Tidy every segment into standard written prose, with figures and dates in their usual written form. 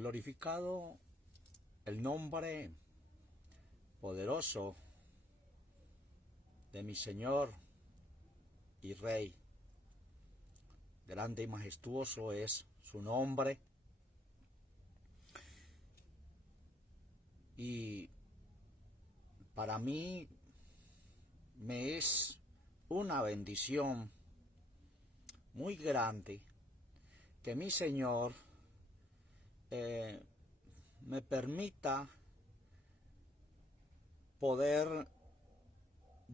Glorificado el nombre poderoso de mi Señor y Rey. Grande y majestuoso es su nombre. Y para mí me es una bendición muy grande que mi Señor me permita poder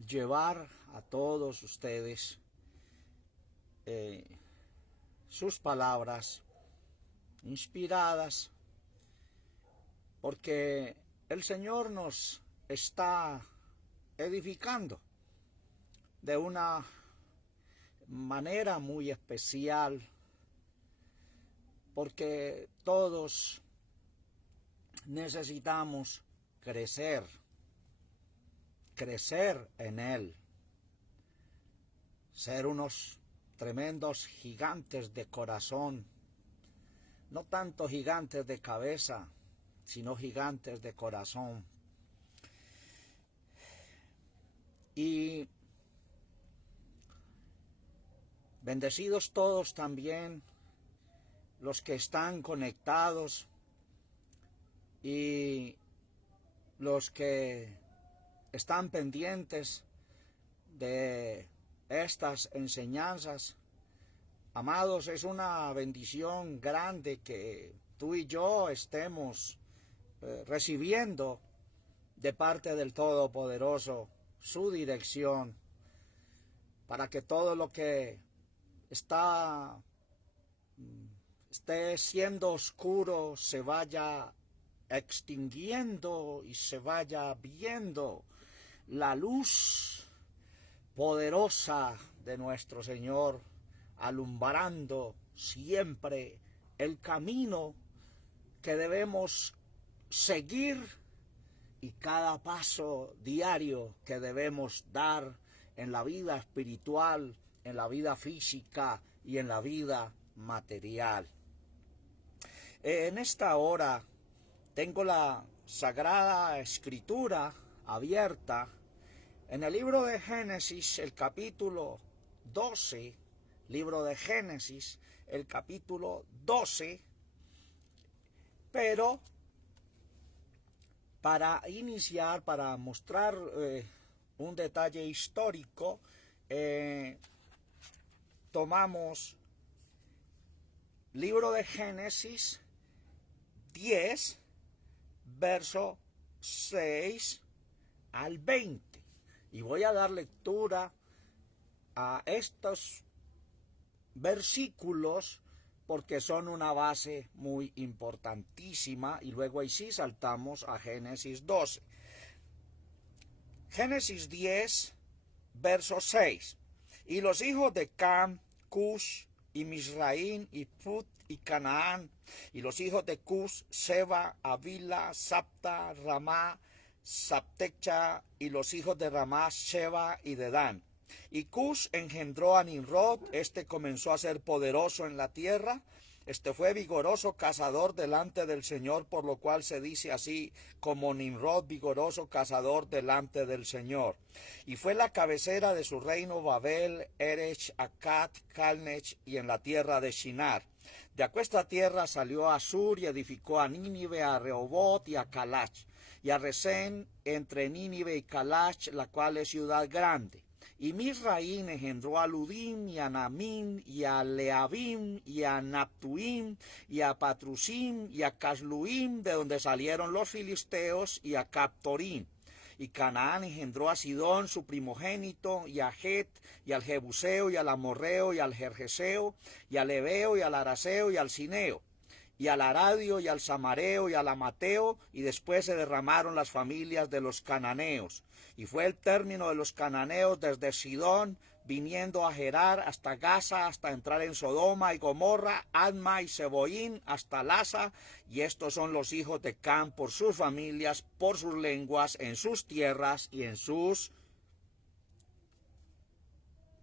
llevar a todos ustedes sus palabras inspiradas, porque el Señor nos está edificando de una manera muy especial, porque todos necesitamos crecer en Él, ser unos tremendos gigantes de corazón, no tanto gigantes de cabeza, sino gigantes de corazón. Y bendecidos todos también los que están conectados y los que están pendientes de estas enseñanzas. Amados, es una bendición grande que tú y yo estemos recibiendo de parte del Todopoderoso su dirección, para que todo lo que esté siendo oscuro se vaya extinguiendo y se vaya viendo la luz poderosa de nuestro Señor, alumbrando siempre el camino que debemos seguir y cada paso diario que debemos dar en la vida espiritual, en la vida física y en la vida material. En esta hora tengo la Sagrada Escritura abierta en el libro de Génesis, el capítulo 12, libro de Génesis, el capítulo 12, pero para iniciar, para mostrar un detalle histórico, tomamos libro de Génesis 10, verso 6 al 20. Y voy a dar lectura a estos versículos porque son una base muy importantísima, y luego ahí sí saltamos a Génesis 12. Génesis 10, verso 6. Y los hijos de Cam, Cush y Misraín y Put y Canaán, y los hijos de Cush, Seba, Avila, Sapta, Ramá, Saptecha, y los hijos de Ramá, Sheba y Dedán. Y Cush engendró a Nimrod, este comenzó a ser poderoso en la tierra, este fue vigoroso cazador delante del Señor, por lo cual se dice así como Nimrod, vigoroso cazador delante del Señor. Y fue la cabecera de su reino Babel, Erech, Akkad, Calnech y en la tierra de Shinar. De aquesta tierra salió a Sur y edificó a Nínive, a Rehobot y a Calach, y a Resén entre Nínive y Calach, la cual es ciudad grande. Y Misraín engendró a Ludim y a Namín y a Leabim y a Naptuim y a Patrusim y a Casluim, de donde salieron los filisteos, y a Captorim. Y Canaán engendró a Sidón, su primogénito, y a Het, y al Jebuseo, y al Amorreo, y al Gergeseo, y al Ebeo, y al Araseo, y al Cineo, y al Aradio, y al Samareo, y al Amateo, y después se derramaron las familias de los cananeos. Y fue el término de los cananeos desde Sidón, viniendo a Gerar hasta Gaza, hasta entrar en Sodoma y Gomorra, Adma y Seboín, hasta Lasa. Y estos son los hijos de Cam por sus familias, por sus lenguas, en sus tierras y en sus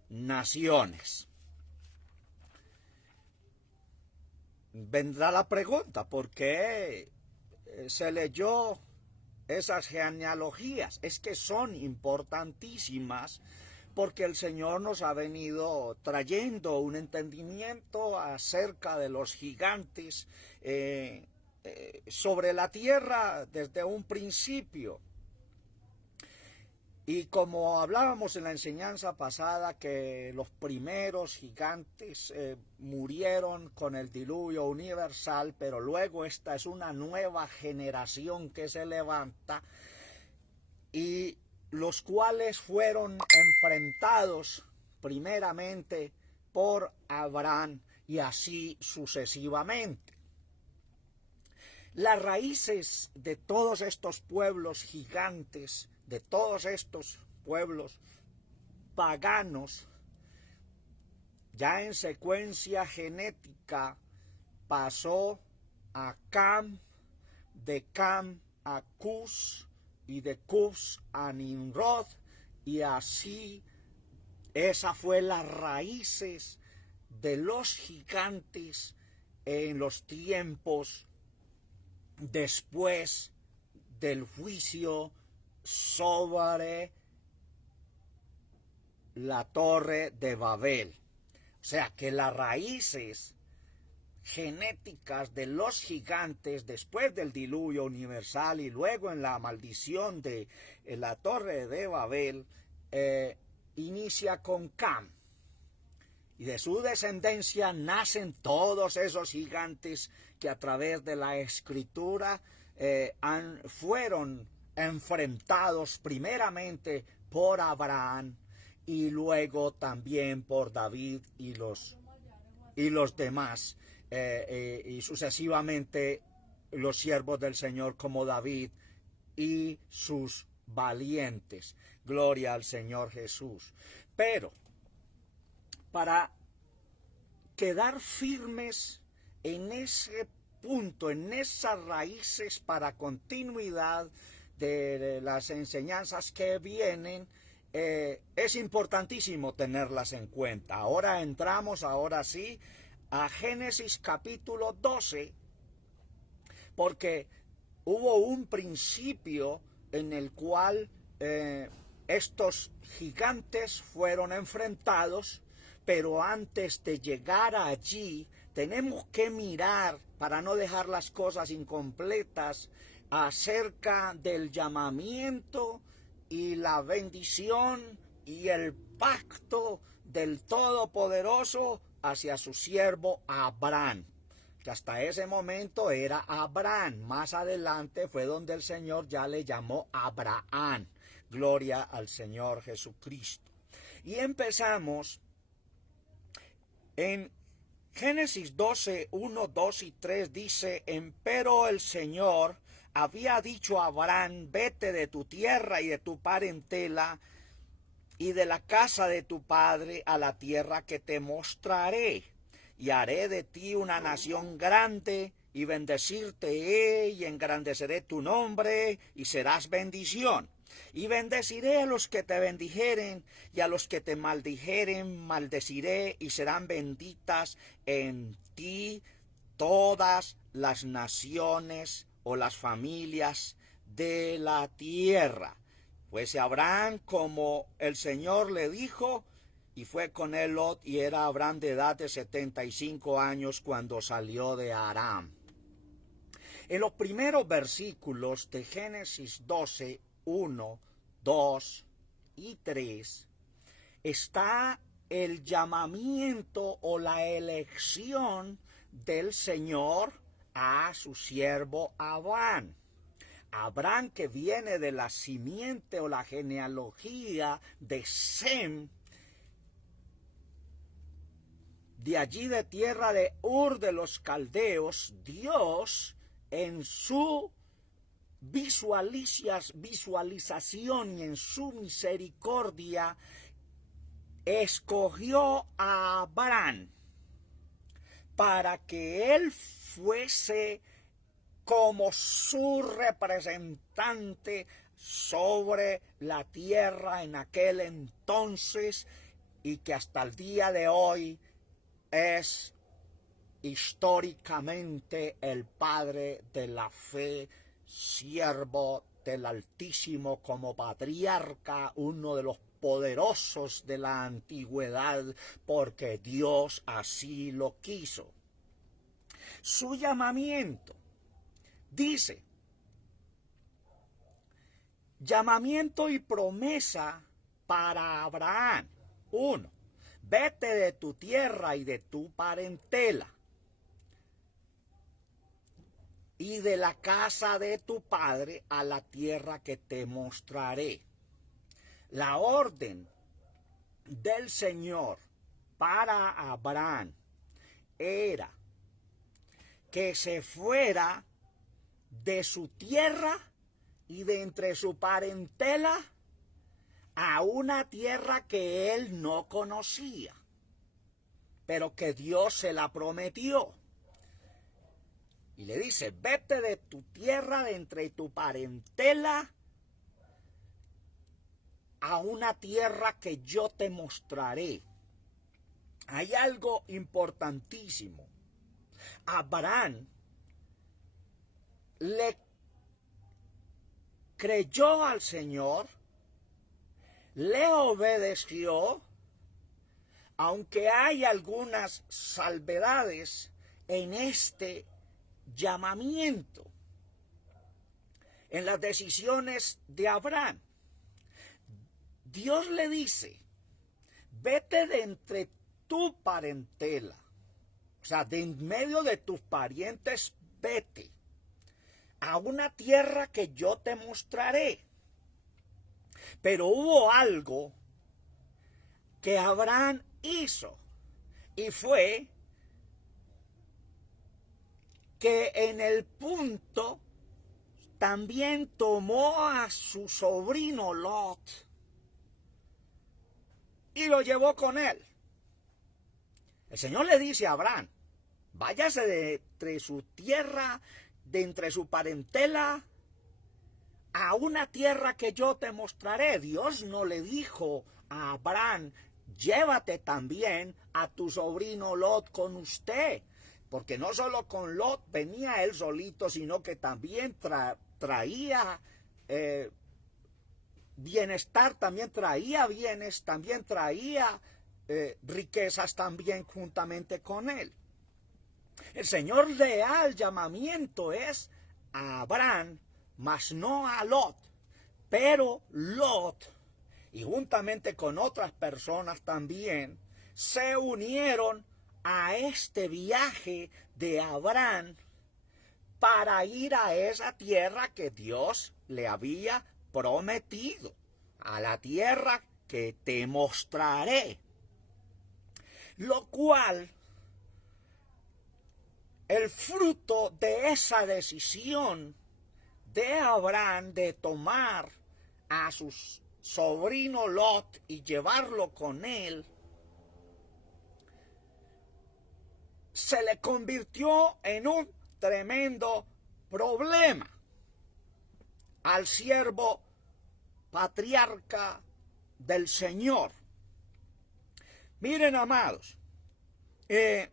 naciones. vendrá la pregunta, ¿por qué se leyó esas genealogías? Es que son importantísimas porque el Señor nos ha venido trayendo un entendimiento acerca de los gigantes sobre la tierra desde un principio. Y como hablábamos en la enseñanza pasada que los primeros gigantes murieron con el diluvio universal, pero luego esta es una nueva generación que se levanta y los cuales fueron enfrentados primeramente por Abraham y así sucesivamente. Las raíces de todos estos pueblos gigantes, de todos estos pueblos paganos, ya en secuencia genética pasó a Cam, de Cam a Cus y de Cus a Nimrod, y así esa fue las raíces de los gigantes en los tiempos después del juicio sobre la torre de Babel. O sea que las raíces genéticas de los gigantes después del diluvio universal y luego en la maldición de la torre de Babel inicia con Cam. Y de su descendencia nacen todos esos gigantes que a través de la escritura fueron enfrentados primeramente por Abraham y luego también por David y los demás, y sucesivamente los siervos del Señor como David y sus valientes. Gloria al Señor Jesús. Pero para quedar firmes en ese punto, en esas raíces para continuidad de las enseñanzas que vienen, es importantísimo tenerlas en cuenta. Ahora entramos, ahora sí, a Génesis capítulo 12, porque hubo un principio en el cual estos gigantes fueron enfrentados, pero antes de llegar allí tenemos que mirar, para no dejar las cosas incompletas, acerca del llamamiento y la bendición y el pacto del Todopoderoso hacia su siervo Abraham, que hasta ese momento era Abraham. Más adelante fue donde el Señor ya le llamó Abraham. Gloria al Señor Jesucristo. Y empezamos en Génesis 12, 1, 2 y 3 dice: Empero el Señor había dicho a Abraham: vete de tu tierra y de tu parentela y de la casa de tu padre a la tierra que te mostraré, y haré de ti una nación grande, y bendecirte y engrandeceré tu nombre, y serás bendición. Y bendeciré a los que te bendijeren, y a los que te maldijeren maldeciré, y serán benditas en ti todas las naciones o las familias de la tierra. Fuese Abraham como el Señor le dijo, y fue con él Lot, y era Abraham de edad de 75 años cuando salió de Aram. En los primeros versículos de Génesis 12, 1, 2 y 3 está el llamamiento o la elección del Señor a su siervo Abraham. Abraham, que viene de la simiente o la genealogía de Sem, de allí de tierra de Ur de los Caldeos, Dios en su visualización y en su misericordia escogió a Abraham para que él fuese como su representante sobre la tierra en aquel entonces, y que hasta el día de hoy es históricamente el padre de la fe, siervo del Altísimo como patriarca, uno de los poderosos de la antigüedad, porque Dios así lo quiso. Su llamamiento, dice, llamamiento y promesa para Abraham. 1. Vete de tu tierra y de tu parentela y de la casa de tu padre a la tierra que te mostraré. La orden del Señor para Abraham era que se fuera de su tierra y de entre su parentela a una tierra que él no conocía, pero que Dios se la prometió. Y le dice, vete de tu tierra, de entre tu parentela, a una tierra que yo te mostraré. Hay algo importantísimo. Abraham le creyó al Señor, le obedeció, aunque hay algunas salvedades en este llamamiento, en las decisiones de Abraham. Dios le dice, vete de entre tu parentela, o sea, de en medio de tus parientes, vete a una tierra que yo te mostraré. Pero hubo algo que Abraham hizo, y fue que en el punto también tomó a su sobrino Lot y lo llevó con él. El Señor le dice a Abraham, váyase de entre su tierra, de entre su parentela, a una tierra que yo te mostraré. Dios no le dijo a Abraham, llévate también a tu sobrino Lot con usted, porque no solo con Lot venía él solito, sino que también traía bienestar, también traía bienes, también traía riquezas también juntamente con él. El Señor le da el llamamiento es a Abraham, mas no a Lot. Pero Lot, y juntamente con otras personas también, se unieron a este viaje de Abraham para ir a esa tierra que Dios le había prometido, a la tierra que te mostraré. Lo cual, el fruto de esa decisión de Abraham de tomar a su sobrino Lot y llevarlo con él, se le convirtió en un tremendo problema al siervo patriarca del Señor. Miren, amados, el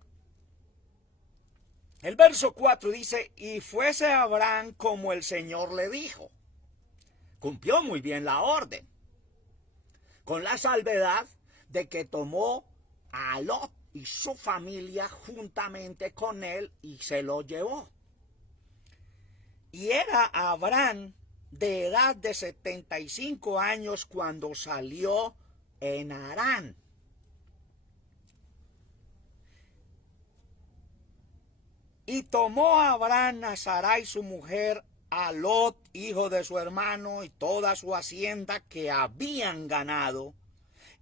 verso 4 dice, y fuese Abraham como el Señor le dijo. Cumplió muy bien la orden, con la salvedad de que tomó a Lot y su familia juntamente con él y se lo llevó. Y era Abraham de edad de 75 años cuando salió en Harán. Y tomó a Abraham a Sarai su mujer, a Lot, hijo de su hermano, y toda su hacienda que habían ganado,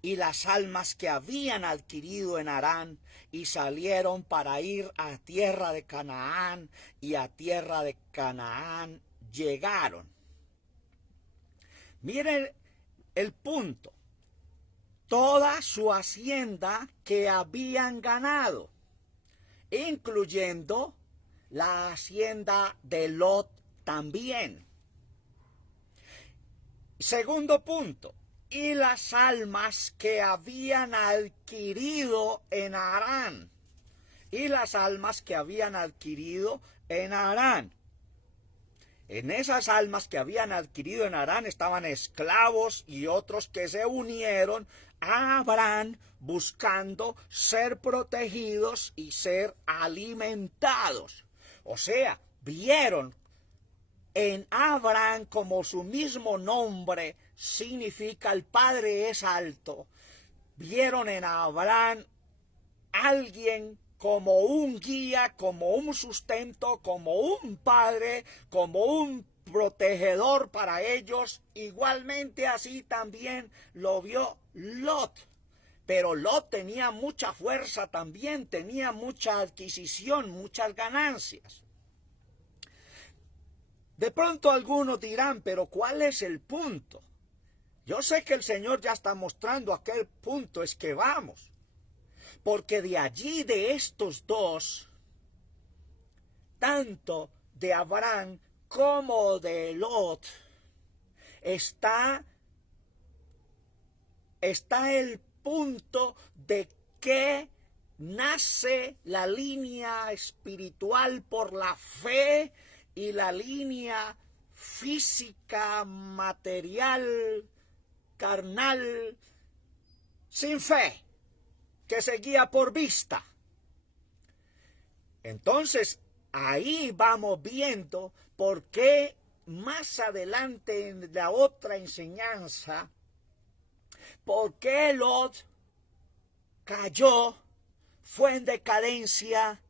y las almas que habían adquirido en Harán, y salieron para ir a tierra de Canaán, y a tierra de Canaán llegaron. Miren el punto. Toda su hacienda que habían ganado, incluyendo la hacienda de Lot también. Segundo punto, y las almas que habían adquirido en Harán. y las almas que habían adquirido en Harán. En esas almas que habían adquirido en Harán estaban esclavos y otros que se unieron a Abraham buscando ser protegidos y ser alimentados. O sea, vieron en Abraham, como su mismo nombre significa el Padre es alto, vieron en Abraham alguien como un guía, como un sustento, como un padre, como un protegedor para ellos. Igualmente así también lo vio Lot. Pero Lot tenía mucha fuerza también, tenía mucha adquisición, muchas ganancias. De pronto algunos dirán, pero ¿cuál es el punto? Yo sé que el Señor ya está mostrando a qué punto es que vamos. Porque de allí, de estos dos, tanto de Abraham como de Lot, está el punto de que nace la línea espiritual por la fe y la línea física, material, carnal, sin fe, que se guía por vista. Entonces, ahí vamos viendo por qué más adelante en la otra enseñanza, por qué Lot cayó, fue en decadencia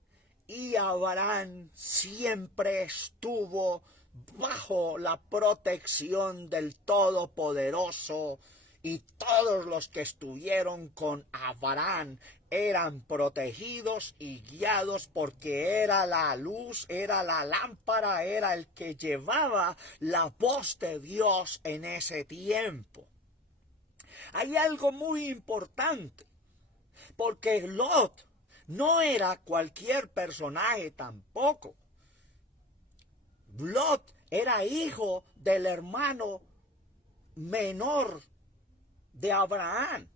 y Abraham siempre estuvo bajo la protección del Todopoderoso. Y todos los que estuvieron con Abraham eran protegidos y guiados porque era la luz, era la lámpara, era el que llevaba la voz de Dios en ese tiempo. Hay algo muy importante, porque Lot no era cualquier personaje tampoco. Lot era hijo del hermano menor de Abraham,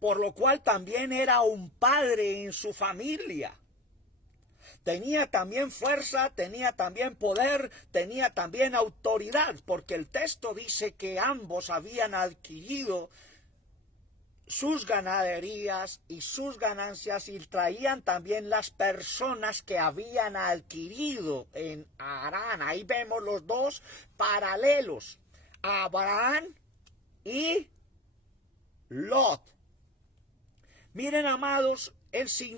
por lo cual también era un padre en su familia. Tenía también fuerza, tenía también poder, tenía también autoridad, porque el texto dice que ambos habían adquirido sus ganaderías y sus ganancias y traían también las personas que habían adquirido en Harán. Ahí vemos los dos paralelos, Abraham y Lot. Miren, amados,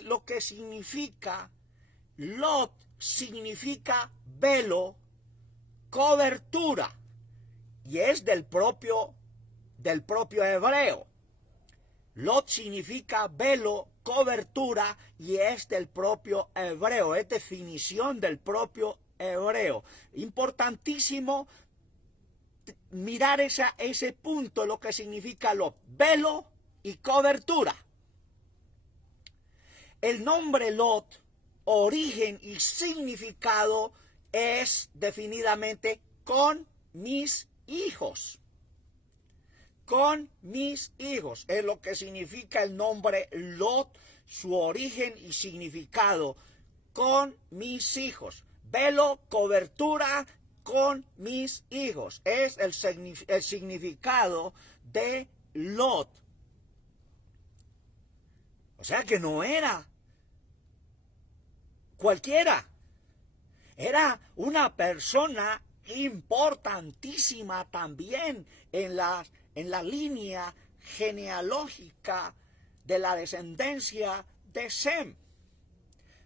lo que significa Lot significa velo, cobertura, y es del propio hebreo. Lot significa velo, cobertura, y es del propio hebreo, es definición del propio hebreo. Importantísimo mirar ese punto, lo que significa Lot, velo y cobertura. El nombre Lot, origen y significado, es definidamente con mis hijos. Con mis hijos es lo que significa el nombre Lot, su origen y significado. Con mis hijos. Velo, cobertura, con mis hijos. Es el significado de Lot. O sea que no era cualquiera. Era una persona importantísima también en la línea genealógica de la descendencia de Sem.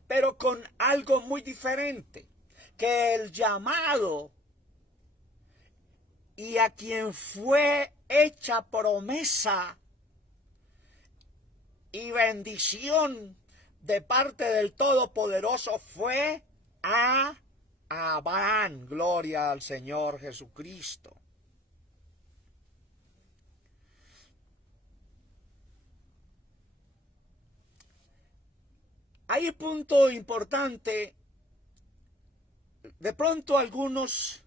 Pero con algo muy diferente, que el llamado y a quien fue hecha promesa y bendición de parte del Todopoderoso fue a Abraham. Gloria al Señor Jesucristo. Hay un punto importante. De pronto algunos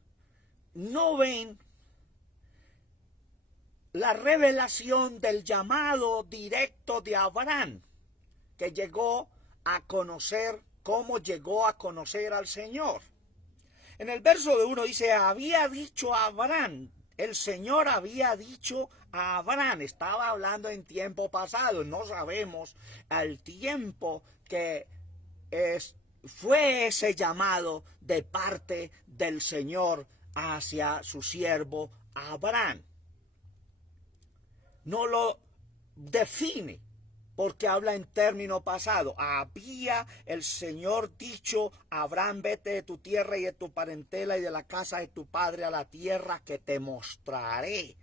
no ven la revelación del llamado directo de Abraham, que llegó a conocer cómo llegó a conocer al Señor. En el verso de 1 dice, había dicho a Abraham, el Señor había dicho a Abraham, estaba hablando en tiempo pasado, no sabemos al tiempo que fue ese llamado de parte del Señor hacia su siervo Abraham. No lo define, porque habla en término pasado. Había el Señor dicho a Abraham, vete de tu tierra y de tu parentela y de la casa de tu padre a la tierra que te mostraré.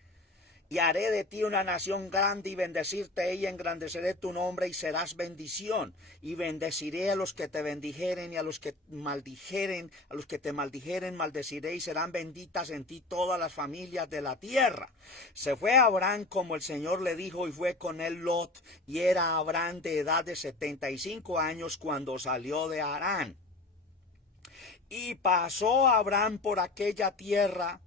Y haré de ti una nación grande y bendecirte y engrandeceré tu nombre y serás bendición. Y bendeciré a los que te bendijeren y a los que maldijeren, a los que te maldijeren maldeciré y serán benditas en ti todas las familias de la tierra. Se fue Abraham como el Señor le dijo y fue con él Lot, y era Abraham de edad de 75 años cuando salió de Harán. Y pasó Abraham por aquella tierra.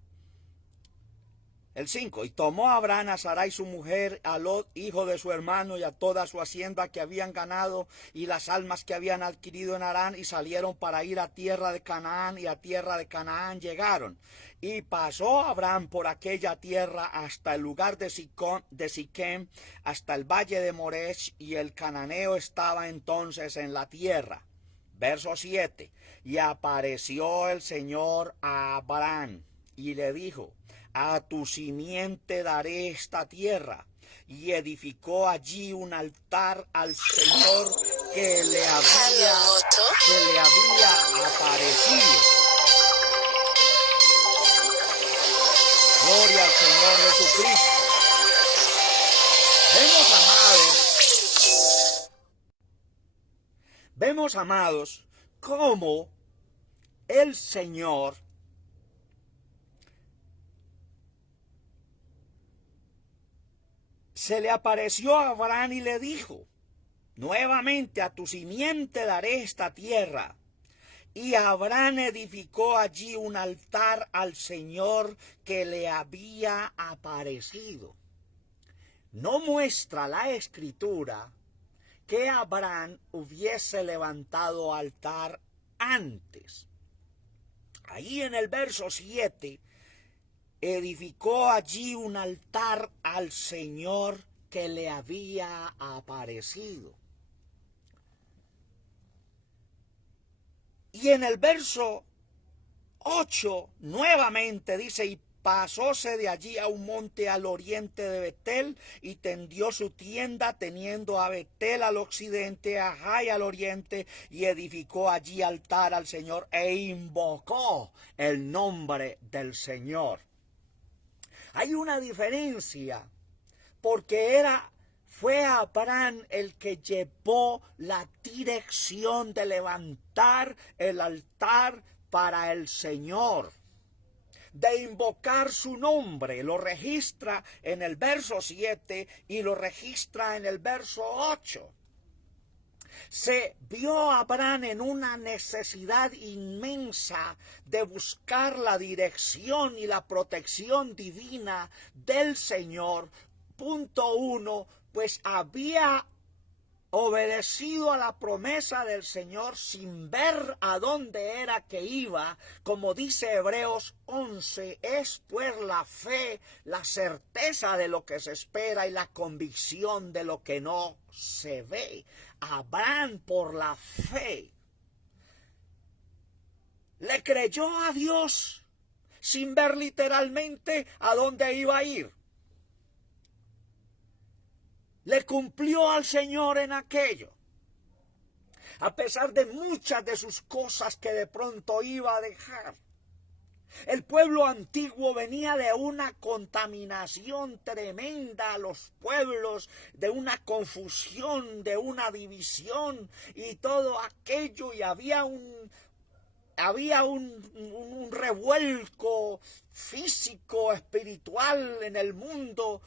El 5, y tomó Abraham a Sarai su mujer, a Lot, hijo de su hermano, y a toda su hacienda que habían ganado, y las almas que habían adquirido en Harán, y salieron para ir a tierra de Canaán, y a tierra de Canaán llegaron. Y pasó Abraham por aquella tierra hasta el lugar de Siquem, hasta el valle de Moresh, y el cananeo estaba entonces en la tierra. Verso 7, y apareció el Señor a Abraham, y le dijo, a tu simiente daré esta tierra. Y edificó allí un altar al Señor que le había aparecido. Gloria al Señor Jesucristo. Vemos, amados, cómo el Señor se le apareció a Abraham y le dijo, nuevamente a tu simiente daré esta tierra. Y Abraham edificó allí un altar al Señor que le había aparecido. No muestra la Escritura que Abraham hubiese levantado altar antes. Ahí en el verso 7, edificó allí un altar al Señor que le había aparecido. Y en el verso 8 nuevamente dice, y pasóse de allí a un monte al oriente de Betel y tendió su tienda teniendo a Betel al occidente, a Jai al oriente, y edificó allí altar al Señor e invocó el nombre del Señor. Hay una diferencia, porque fue Abraham el que llevó la dirección de levantar el altar para el Señor, de invocar su nombre. Lo registra en el verso 7 y lo registra en el verso 8. Se vio Abraham en una necesidad inmensa de buscar la dirección y la protección divina del Señor. Punto 1, pues había obedecido a la promesa del Señor sin ver a dónde era que iba. Como dice Hebreos 11, es pues la fe, la certeza de lo que se espera y la convicción de lo que no se ve. Abraham, por la fe, le creyó a Dios sin ver literalmente a dónde iba a ir. Le cumplió al Señor en aquello, a pesar de muchas de sus cosas que de pronto iba a dejar. El pueblo antiguo venía de una contaminación tremenda, los pueblos, de una confusión, de una división y todo aquello, y había un revuelco físico, espiritual en el mundo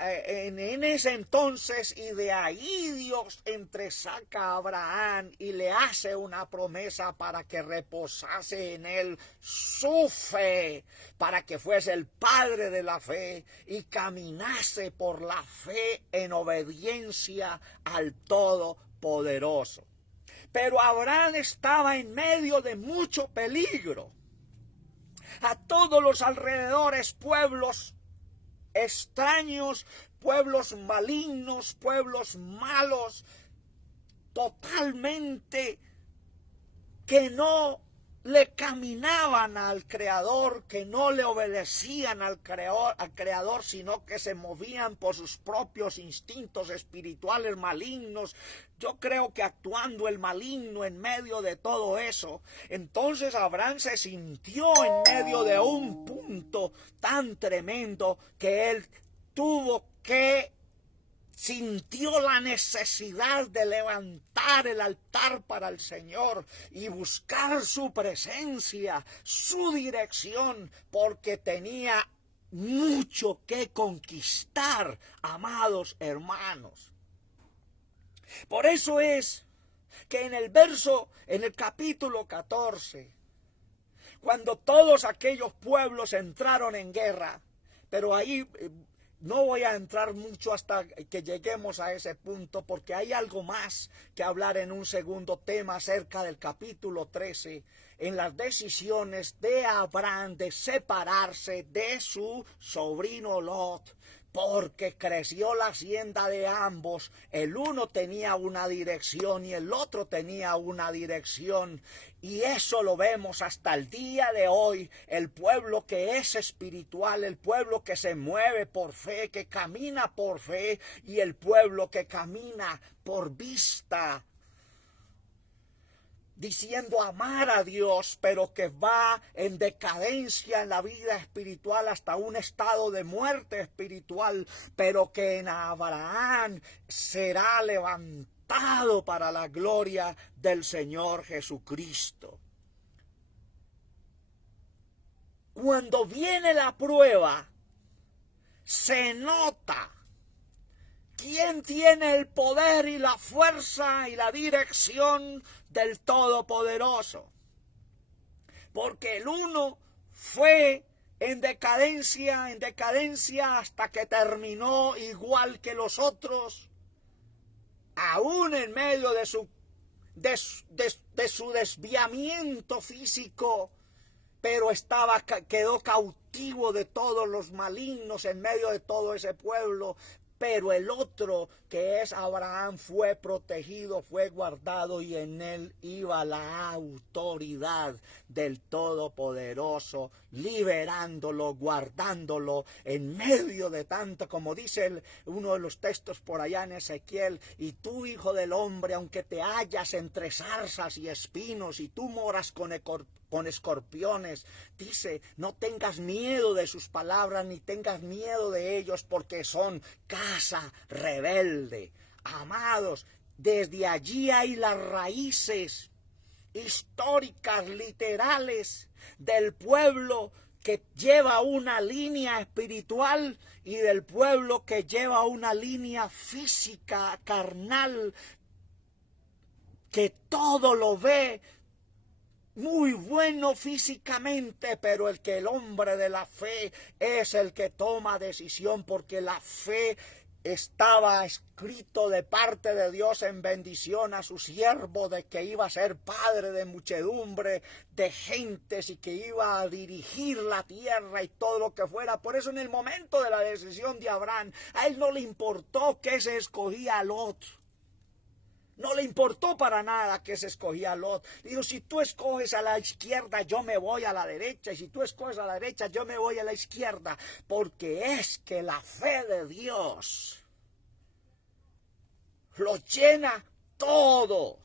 en ese entonces, y de ahí Dios entresaca a Abraham y le hace una promesa para que reposase en él su fe, para que fuese el padre de la fe y caminase por la fe en obediencia al Todopoderoso. Pero Abraham estaba en medio de mucho peligro. A todos los alrededores, pueblos extraños, pueblos malignos, pueblos malos, totalmente que no le caminaban al Creador, que no le obedecían al Creador, sino que se movían por sus propios instintos espirituales malignos. Yo creo que actuando el maligno en medio de todo eso, entonces Abraham se sintió en medio de un punto tan tremendo que él sintió la necesidad de levantar el altar para el Señor y buscar su presencia, su dirección, porque tenía mucho que conquistar, amados hermanos. Por eso es que en el capítulo 14, cuando todos aquellos pueblos entraron en guerra, pero ahí no voy a entrar mucho hasta que lleguemos a ese punto, porque hay algo más que hablar en un segundo tema acerca del capítulo 13, en las decisiones de Abraham de separarse de su sobrino Lot, porque creció la hacienda de ambos. El uno tenía una dirección y el otro tenía una dirección. Y eso lo vemos hasta el día de hoy. El pueblo que es espiritual, el pueblo que se mueve por fe, que camina por fe, y el pueblo que camina por vista, diciendo amar a Dios, pero que va en decadencia en la vida espiritual hasta un estado de muerte espiritual, pero que en Abraham será levantado para la gloria del Señor Jesucristo. Cuando viene la prueba, se nota quién tiene el poder y la fuerza y la dirección del Todopoderoso. Porque el uno fue en decadencia hasta que terminó igual que los otros, aún en medio de su desviamiento físico, pero quedó cautivo de todos los malignos en medio de todo ese pueblo. Pero el otro, que es Abraham, fue protegido, fue guardado, y en él iba la autoridad del Todopoderoso, liberándolo, guardándolo en medio de tanto, como dice uno de los textos por allá en Ezequiel: y tú, hijo del hombre, aunque te hallas entre zarzas y espinos, y tú moras con escorpiones, dice, no tengas miedo de sus palabras, ni tengas miedo de ellos, porque son casa rebelde. Amados, desde allí hay las raíces históricas, literales, del pueblo que lleva una línea espiritual y del pueblo que lleva una línea física, carnal, que todo lo ve muy bueno físicamente, pero el hombre de la fe es el que toma decisión, porque la fe estaba escrito de parte de Dios en bendición a su siervo, de que iba a ser padre de muchedumbre de gentes y que iba a dirigir la tierra y todo lo que fuera. Por eso en el momento de la decisión de Abraham, a él no le importó que se escogía a Lot. No le importó para nada que se escogía a Lot. Dijo, si tú escoges a la izquierda, yo me voy a la derecha. Y si tú escoges a la derecha, yo me voy a la izquierda. Porque es que la fe de Dios lo llena todo.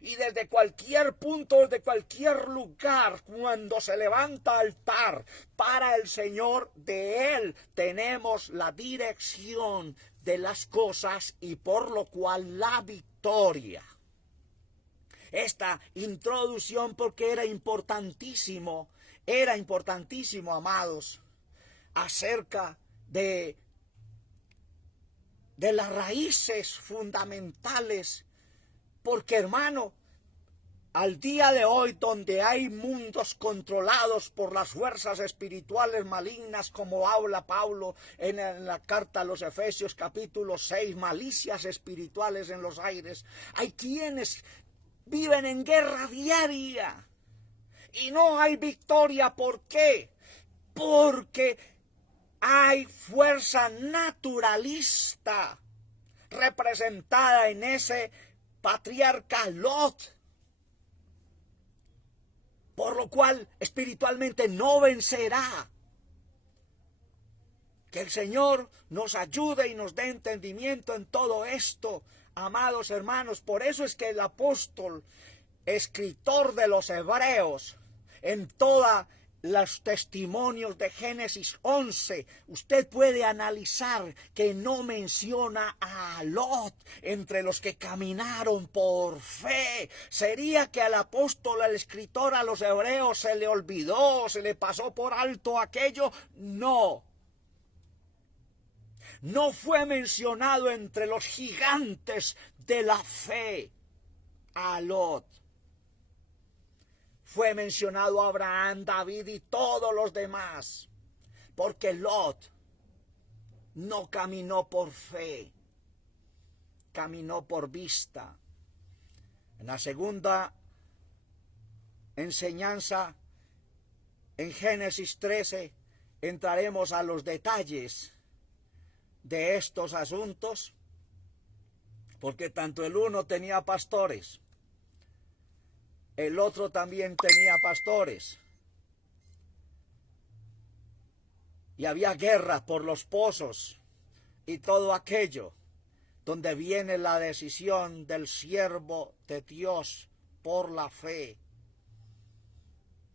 Y desde cualquier punto, desde cualquier lugar, cuando se levanta altar para el Señor, de Él tenemos la dirección de las cosas, y por lo cual la victoria. Esta introducción, porque era importantísimo, amados, acerca de las raíces fundamentales. Porque, hermano, al día de hoy, donde hay mundos controlados por las fuerzas espirituales malignas, como habla Pablo en la carta a los Efesios capítulo 6, malicias espirituales en los aires, hay quienes viven en guerra diaria y no hay victoria. ¿Por qué? Porque hay fuerza naturalista representada en ese patriarca Lot, por lo cual espiritualmente no vencerá. Que el Señor nos ayude y nos dé entendimiento en todo esto, amados hermanos. Por eso es que el apóstol, escritor de los Hebreos, en todos los testimonios de Génesis 11, usted puede analizar que no menciona a Lot entre los que caminaron por fe. ¿Sería que al apóstol, al escritor a los Hebreos, se le olvidó, se le pasó por alto aquello? No. No fue mencionado entre los gigantes de la fe a Lot. Fue mencionado Abraham, David y todos los demás, porque Lot no caminó por fe, caminó por vista. En la segunda enseñanza, en Génesis 13, entraremos a los detalles de estos asuntos, porque tanto el uno tenía pastores, el otro también tenía pastores, y había guerra por los pozos y todo aquello, donde viene la decisión del siervo de Dios por la fe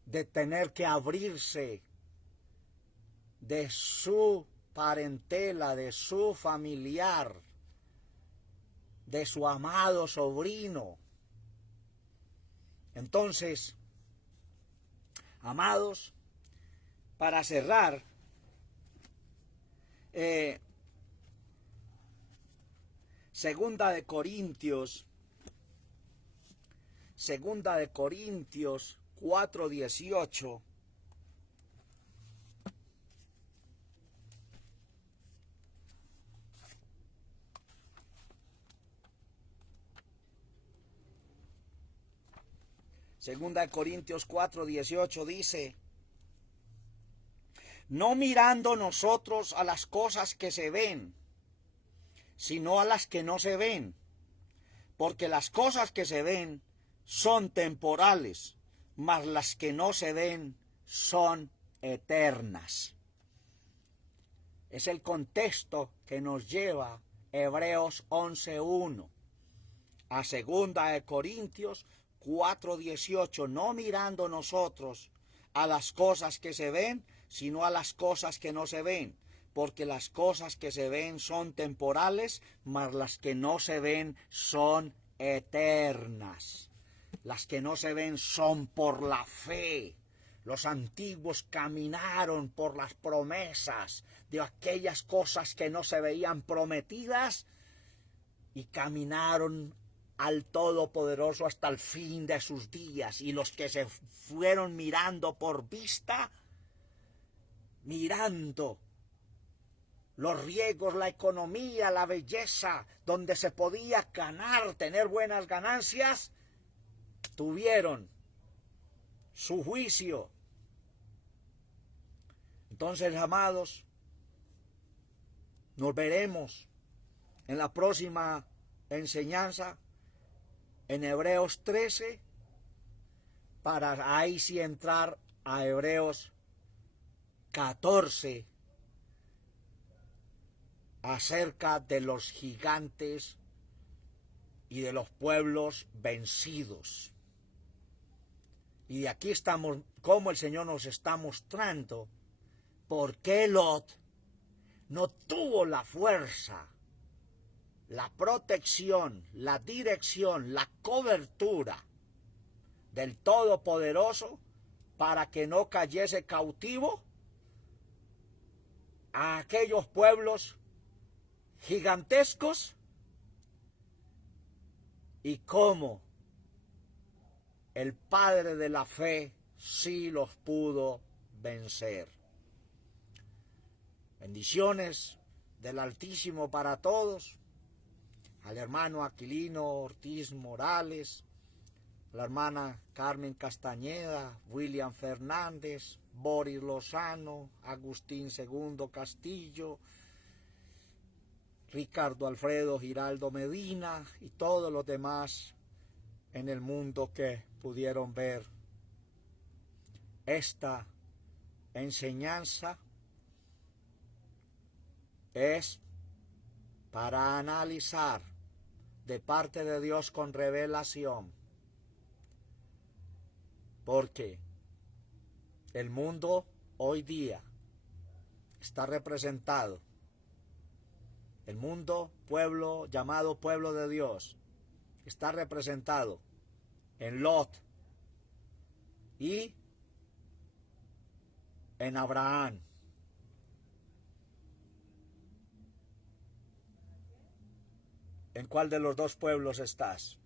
de tener que abrirse de su parentela, de su familiar, de su amado sobrino. Entonces, amados, para cerrar, Segunda de Corintios 4:18. Segunda de Corintios 4:18 dice: no mirando nosotros a las cosas que se ven, sino a las que no se ven, porque las cosas que se ven son temporales, mas las que no se ven son eternas. Es el contexto que nos lleva Hebreos 11:1 a Segunda de Corintios 4:18, no mirando nosotros a las cosas que se ven, sino a las cosas que no se ven, porque las cosas que se ven son temporales, mas las que no se ven son eternas. Las que no se ven son por la fe. Los antiguos caminaron por las promesas de aquellas cosas que no se veían prometidas y caminaron al Todopoderoso hasta el fin de sus días. Y los que se fueron mirando por vista, mirando los riesgos, la economía, la belleza, donde se podía ganar, tener buenas ganancias, tuvieron su juicio. Entonces, amados, nos veremos en la próxima enseñanza en Hebreos 13, para ahí sí entrar a Hebreos 14, acerca de los gigantes y de los pueblos vencidos. Y de aquí estamos, como el Señor nos está mostrando por qué Lot no tuvo la fuerza, la protección, la dirección, la cobertura del Todopoderoso para que no cayese cautivo a aquellos pueblos gigantescos, y cómo el Padre de la fe sí los pudo vencer. Bendiciones del Altísimo para todos. Al hermano Aquilino Ortiz Morales, la hermana Carmen Castañeda, William Fernández, Boris Lozano, Agustín II Castillo, Ricardo Alfredo Giraldo Medina y todos los demás en el mundo que pudieron ver esta enseñanza. Es para analizar de parte de Dios con revelación, porque el mundo hoy día está representado, el mundo, pueblo llamado pueblo de Dios, está representado en Lot y en Abraham. ¿En cuál de los dos pueblos estás?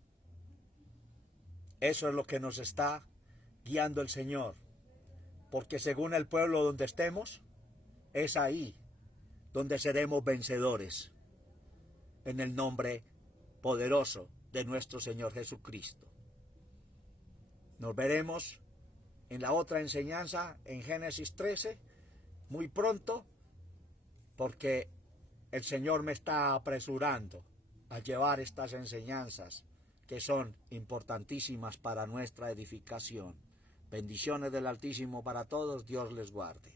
Eso es lo que nos está guiando el Señor, porque según el pueblo donde estemos, es ahí donde seremos vencedores, en el nombre poderoso de nuestro Señor Jesucristo. Nos veremos en la otra enseñanza, en Génesis 13, muy pronto, porque el Señor me está apresurando a llevar estas enseñanzas que son importantísimas para nuestra edificación. Bendiciones del Altísimo para todos, Dios les guarde.